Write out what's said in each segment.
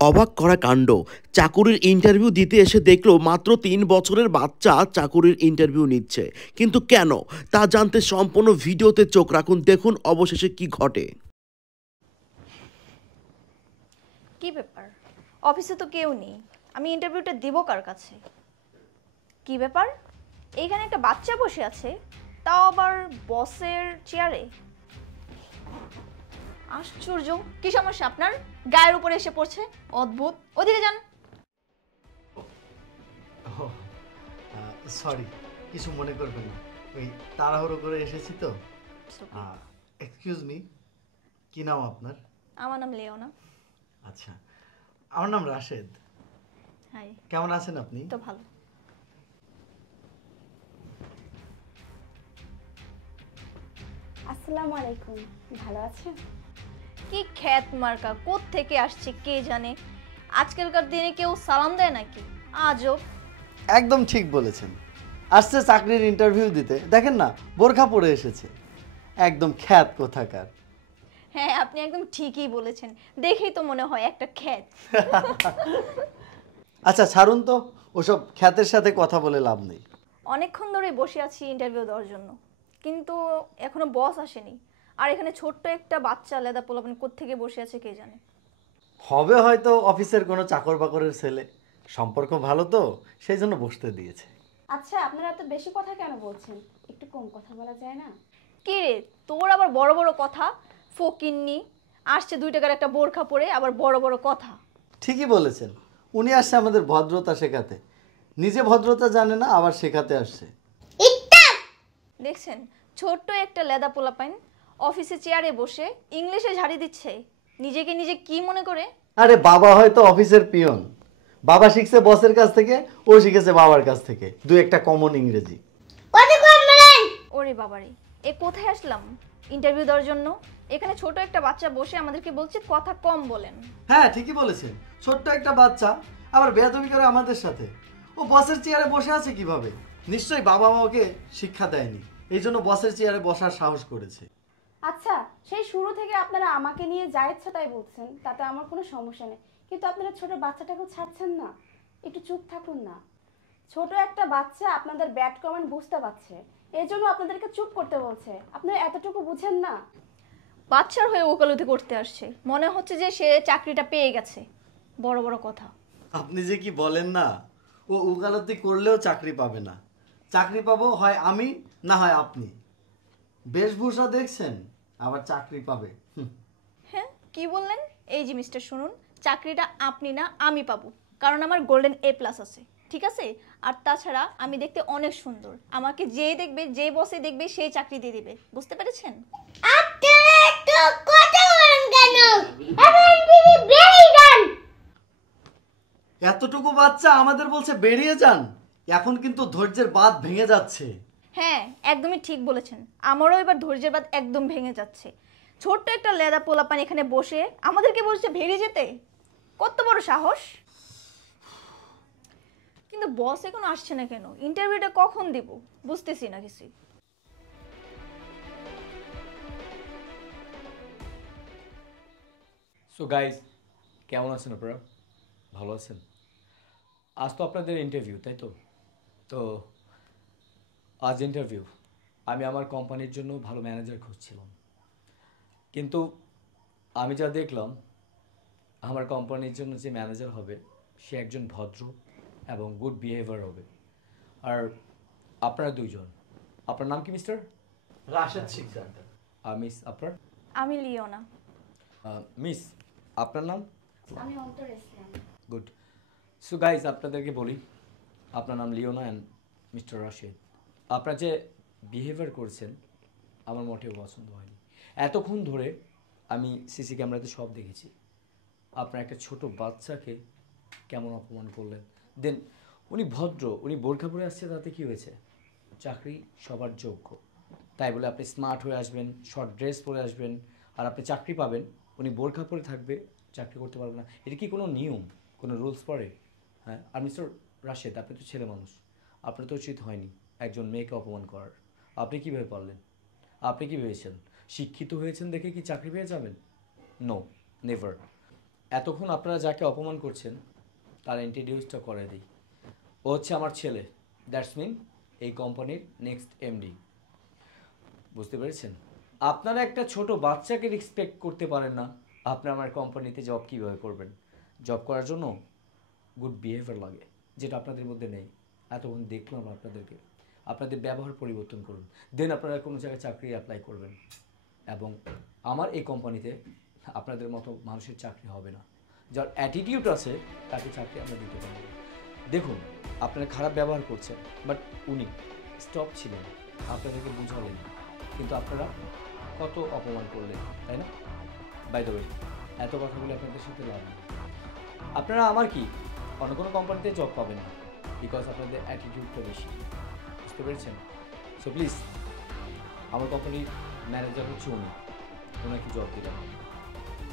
অবাক করা কাণ্ড। চাকুরির ইন্টারভিউ দিতে এসে দেখলো মাত্র 3 বছরের বাচ্চা চাকুরির ইন্টারভিউ নিচ্ছে। কিন্তু কেন, তা জানতে সম্পূর্ণ ভিডিওতে চোখ রাখুন। দেখুন অবশেষে কি ঘটে। কি ব্যাপার? অফিসে তো কেউ নেই, আমি ইন্টারভিউটা দেব কার কাছে? কি ব্যাপার, এইখানে একটা বাচ্চা বসে আছে, তাও আবার বসের চেয়ারে। আশ্চর্য, কি সমস্যা আপনার? গায়ের উপরে এসে পড়ছে, অদ্ভুত। ওদিকে যান। সরি, কিছু মনে করবেন না, ওই তাড়াহুড়ো করে এসেছি তো। এক্সকিউজ মি, কি নাম আপনার? আমার নাম লিওনা। আচ্ছা, আমার নাম রাশেদ। হাই, কেমন আছেন আপনি? তো ভালো। আসসালামু আলাইকুম, ভালো আছেন? কি খ্যাত মার্কা, থেকে আসছে কে জানে। আজকালকার দিনে কেউ সালাম দেয় নাকি? আজব। একদম ঠিক বলেছেন, আসছে চাকরির ইন্টারভিউ দিতে, দেখেন না বোরখা পরে এসেছে, একদম খ্যাত কোথাকার। হ্যাঁ, আপনি একদম ঠিকই বলেছেন, দেখেই তো মনে হয় একটা খ্যাত। আচ্ছা ছাড়ুন তো, ওসব খ্যাতের সাথে কথা বলে লাভ নেই। অনেকক্ষণ ধরে বসে আছি ইন্টারভিউ দেওয়ার জন্য, কিন্তু এখনো বস আসেনি। আর এখানে ছোট্ট একটা বাচ্চা লেদা পোলাপান কোত্থেকে বসে আছে কে জানে। হবে হয়তো অফিসের কোনো চাকর বাকরের ছেলে, সম্পর্ক ভালো তো সেই জন্য বসতে দিয়েছে। আচ্ছা, আপনারা এত বেশি কথা কেন বলছেন? একটু কম কথা বলা যায় না? কি রে, তোর আবার বড় বড় কথা? ফকিন্নি আসছে 2 টাকার একটা বোরখা পরে, আবার বড় বড় কথা। ঠিকই বলেছেন, উনি আসছে আমাদের ভদ্রতা শেখাতে, নিজে ভদ্রতা জানে না আবার শেখাতে আসছে। দেখছেন, ছোট্ট একটা লেদা পোলাপাইন অফিসে চেয়ারে বসে ইংলিশে ঝাড়ি দিচ্ছে। নিজেকে নিজে কি মনে করে? আরে বাবা হয়তো অফিসের পিয়ন, বাবা শিখছে বসের কাছ থেকে, ও শিখেছে বাবার কাছ থেকে, দু একটা কমন ইংরেজি। ওরে বাবারে, এ কোথায় আসলাম ইন্টারভিউ দেওয়ার জন্য? এখানে ছোট একটা বাচ্চা বসে আমাদেরকে বলছে কথা কম বলেন। হ্যাঁ ঠিকই বলেছেন, ছোট্ট একটা বাচ্চা আবার বেয়াদবি করে আমাদের সাথে। ও বসের চেয়ারে বসে আছে কিভাবে? নিশ্চয়ই বাবা মা ওকে শিক্ষা দেয়নি, এই জন্য বসের চেয়ারে বসার সাহস করেছে। আচ্ছা, সেই শুরু থেকে আপনারা আমাকে নিয়ে যা ইচ্ছা তাই বলছেন, তাতে আমার কোনো সমস্যা নেই, কিন্তু আপনারা ছোট বাচ্চাটাকে ছাড়ছেন না। একটু চুপ থাকুন না। ছোট একটা বাচ্চা আপনাদের ব্যাড কমেন্ট বুঝতে পারছে, এই জন্য আপনাদেরকে চুপ করতে বলছে। আপনারা এতটুকু বুঝেন না? বাচ্চার হয়ে ওকালতি করতে আসছে, মনে হচ্ছে যে সে চাকরিটা পেয়ে গেছে। বড় বড় কথা। আপনি যে কি বলেন না, ও উকালতি করলেও চাকরি পাবে না। চাকরি পাবো হয় আমি, না হয় আপনি। বেশভূষা দেখছেন, আবার চাকরি পাবে। হ্যাঁ, কি বললেন? এই যে মিস্টার শুনুন, চাকরিটা আপনি না আমি পাবো, কারণ আমার গোল্ডেন A+ আছে, ঠিক আছে? আর তাছাড়া আমি দেখতে অনেক সুন্দর, আমাকে যে দেখবে, যে বসে দেখবে সেই চাকরি দিয়ে দিবে, বুঝতে পেরেছেন? এতটুকু বাচ্চা আমাদের বলছে বেরিয়ে যান, এখন কিন্তু ধৈর্যের বাঁধ ভেঙে যাচ্ছে। হ্যাঁ, একদমই ঠিক বলেছেন, আমারও এবার ধৈর্যের বাঁধ একদম ভেঙে যাচ্ছে। ছোট্ট একটা লেদা পোলাপান এখানে বসে আমাদেরকে বলছে বেরিয়ে যেতে, কত বড় সাহস! কিন্তু বস এখন আসছে না কেন? ইন্টারভিউটা কখন দিব বুঝতেছি না কিছু। সো গাইস, কেমন আছেন আপনারা? ভালো আছেন? আজ তো আপনাদের ইন্টারভিউ, তাই তো? তো আজ ইন্টারভিউ, আমি আমার কোম্পানির জন্য ভালো ম্যানেজার খুঁজছিলাম, কিন্তু আমি যা দেখলাম আমার কোম্পানির জন্য যে ম্যানেজার হবে সে একজন ভদ্র এবং গুড বিহেভিয়ার হবে। আর আপনারা দুইজন, আপনার নাম কি মিস্টার? রাশেদ শিকদার। মিস আপনার? আমি লিওনা। মিস আপনার নাম? আমি অন্তর ইসলাম। গুড। সো গাইজ, আপনাদেরকে বলি, আপনার নাম লিওনা অ্যান্ড মিস্টার রাশেদ। আপনারা যে বিহেভিয়ার করছেন আমার মোটেও পছন্দ হয়নি। এতক্ষণ ধরে আমি সিসি ক্যামেরাতে সব দেখেছি, আপনার একটা ছোট বাচ্চাকে কেমন অপমান করলেন। দেন উনি ভদ্র, উনি বোরখা পরে আসছে, তাতে কী হয়েছে? চাকরি সবার যোগ্য, তাই বলে আপনি স্মার্ট হয়ে আসবেন, শর্ট ড্রেস পরে আসবেন আর আপনি চাকরি পাবেন, উনি বোরখা পরে থাকবে, চাকরি করতে পারবে না? এটা কি কোনো নিয়ম, কোনো রুলস পড়ে? হ্যাঁ। আর মিস্টার রাশেদ, আপনি তো ছেলে মানুষ, আপনার তো উচিত হয়নি একজন মেয়েকে অপমান করার। আপনি কীভাবে পারলেন? আপনি কি ভেবেছেন শিক্ষিত হয়েছেন দেখে কি চাকরি পেয়ে যাবেন? No, never. এতক্ষণ আপনারা যাকে অপমান করছেন তার ইন্ট্রোডিউসটা করে দিই। ও হচ্ছে আমার ছেলে, দ্যাটস মিন এই কোম্পানির নেক্সট এমডি। বুঝতে পেরেছেন? আপনারা একটা ছোট বাচ্চাকে রেসপেক্ট করতে পারেন না, আপনি আমার কোম্পানিতে জব কীভাবে করবেন? জব করার জন্য গুড বিহেভিয়ার লাগে, যেটা আপনাদের মধ্যে নেই। এতক্ষণ দেখলাম আপনাদেরকে, আপনাদের ব্যবহার পরিবর্তন করুন, দেন আপনারা কোনো জায়গায় চাকরি অ্যাপ্লাই করবেন। এবং আমার এই কোম্পানিতে আপনাদের মতো মানুষের চাকরি হবে না। যার অ্যাটিটিউড আছে তাকে চাকরি আমরা দিতে পারবো। দেখুন, আপনারা খারাপ ব্যবহার করছেন, বাট উনি স্টপ ছিলেন, আপনাদেরকে বুঝালেন, কিন্তু আপনারা কত অপমান করলেন, তাই না? বাই দ্য ওয়ে, এত কথা বলে আপনাদের সাথে লাভ নেই। আপনারা আমার কি অন্য কোনো কোম্পানিতে জব পাবেন না, বিকজ আপনাদের অ্যাটিটিউডটা বেশি। বুঝতে পেরেছেন? সো প্লিজ, আমার কোম্পানির ম্যানেজার হচ্ছে উনি, ওনাকে জব দিলাম।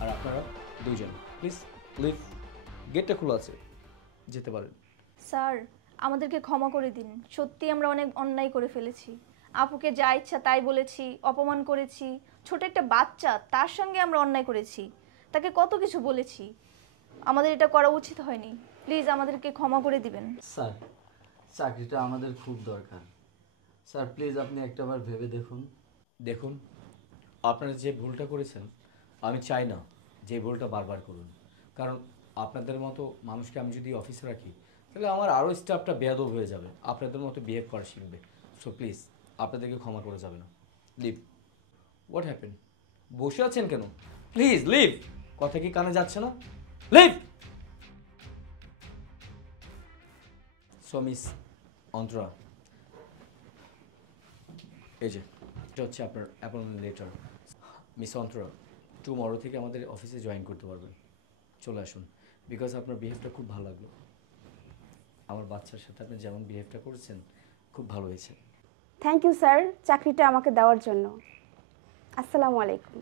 আর আপনারা দুইজন প্লিজ লিভ, গেটটা খোলা আছে, যেতে পারেন। স্যার, আমাদেরকে ক্ষমা করে দিন, সত্যি আমরা অনেক অন্যায় করে ফেলেছি। আপুকে যা ইচ্ছা তাই বলেছি, অপমান করেছি। ছোট একটা বাচ্চা, তার সঙ্গে আমরা অন্যায় করেছি, তাকে কত কিছু বলেছি। আমাদের এটা করা উচিত হয়নি। প্লিজ আমাদেরকে ক্ষমা করে দিবেন। স্যার, চাকরিটা আমাদের খুব দরকার। স্যার প্লিজ আপনি একটাবার ভেবে দেখুন। দেখুন, আপনারা যে ভুলটা করেছেন, আমি চাই না যে ভুলটা বারবার করুন। কারণ আপনাদের মতো মানুষকে আমি যদি অফিসে রাখি, তাহলে আমার আরও স্টাফটা বেয়াদব হয়ে যাবে, আপনাদের মতো বিহেভ করা শিখবে। সো প্লিজ, আপনাদেরকে ক্ষমা করে যাবে না। লিভ। What happen? বসে আছেন কেন? Please leave. কথা কি কানে যাচ্ছে না? লিভ। সো মিস অন্তরা, এই যে এটা হচ্ছে আপনার appointment letter. Miss Antara, tomorrow থেকে আমাদের অফিসে জয়েন করতে পারবেন। চলে আসুন, বিকজ আপনার বিহেভটা খুব ভালো লাগলো। আমার বাচ্চার সাথে আপনি যেমন বিহেভটা করেছেন, খুব ভালো হয়েছে। থ্যাংক ইউ স্যার চাকরিটা আমাকে দেওয়ার জন্য। আসসালামু আলাইকুম।